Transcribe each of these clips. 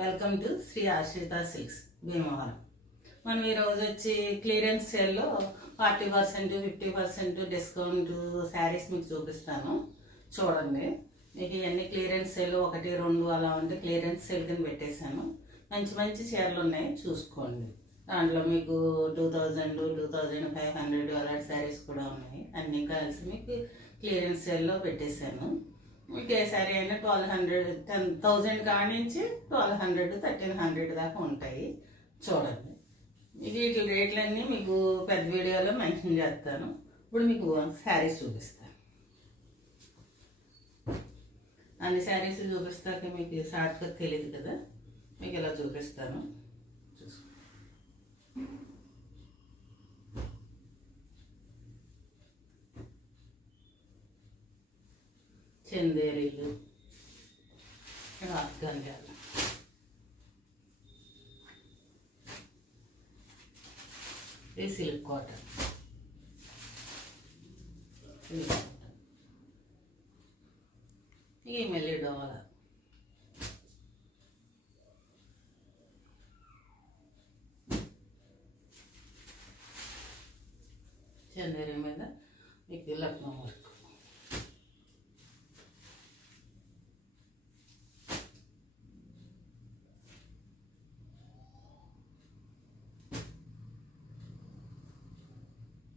Welcome to Shri ఆశ్రిత silks Bhimavaram. మనం ఈరోజు వచ్చి క్లియరెన్స్ సేల్లో 40%, 50% డిస్కౌంట్ శారీస్ మీకు చూపిస్తాను. చూడండి, మీకు ఇవన్నీ క్లియరెన్స్ సేల్ 1, 2 అలా ఉంటే క్లియరెన్స్ సేల్ కింద పెట్టేశాను. మంచి మంచి చీరలు ఉన్నాయి, చూసుకోండి. దాంట్లో మీకు 2000, 2500 అలాంటి శారీస్ కూడా ఉన్నాయి. అన్నీ కలిసి మీకు క్లియరెన్స్ సేల్లో పెట్టేశాను. మీకు ఏ శారీ అయినా 1200, 10,000 కాడి నుంచి 1200, 1300 దాకా ఉంటాయి. చూడండి, వీటి రేట్లన్నీ మీకు పెద్ద వీడియోలో మెన్షన్ చేస్తాను. ఇప్పుడు మీకు శారీస్ చూపిస్తాను. అన్ని శారీస్ చూపిస్తాక మీకు షార్ట్గా తెలియదు కదా, మీకు ఇలా చూపిస్తాను. చందేరీలు, ఆఫ్ఘన్యాలు, ఇది సిల్క్ కాటన్, ఈ మెల్లి డోలా, చందేరి మీద మీకు లక్నో వర్క్,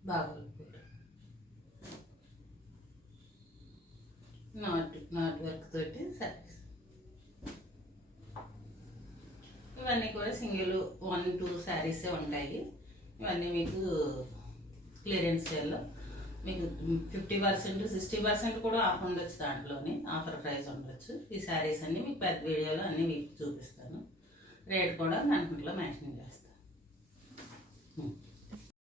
బాగుంది నాట్ వర్క్ తోటి శారీస్. ఇవన్నీ కూడా సింగిల్ 1, 2 శారీసే ఉంటాయి. ఇవన్నీ మీకు క్లియరెన్స్ సేల్లో మీకు 50%, 60% కూడా ఆఫ్ ఉండొచ్చు. దాంట్లోనే ఆఫర్ ప్రైస్ ఉండొచ్చు. ఈ శారీస్ అన్నీ మీకు పెద్ద వీడియోలో అన్నీ మీకు చూపిస్తాను. రేట్ కూడా దాంట్లో మెన్షన్ చేస్తాను.